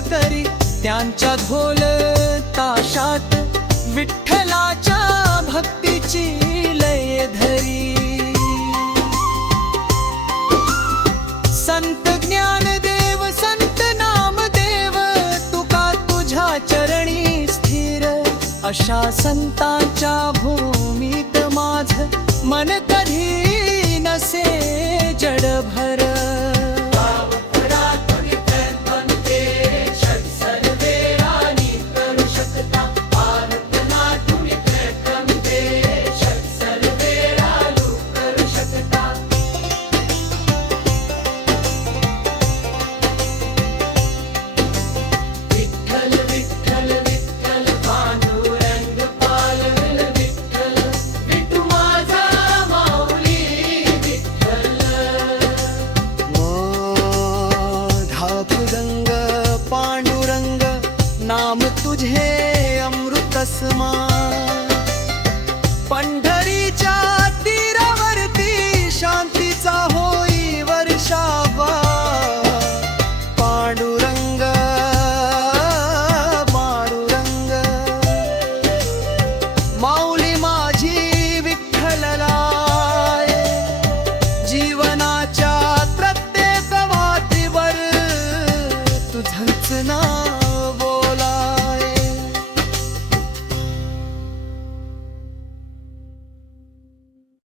करी त्यांच्या ढोल ताशात विठ्ठलाच्या भक्तीची लय धरी। संत ज्ञानदेव संत नामदेव तुका तुझ्या चरणी स्थिर, अशा संतांच्या भूमीत माझ मन कधी नसे जडभर। नाम तुझे अमृतसमान पंढर